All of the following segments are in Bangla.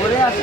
ওরে আসি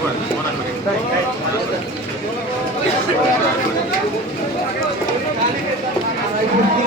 結構な感じで。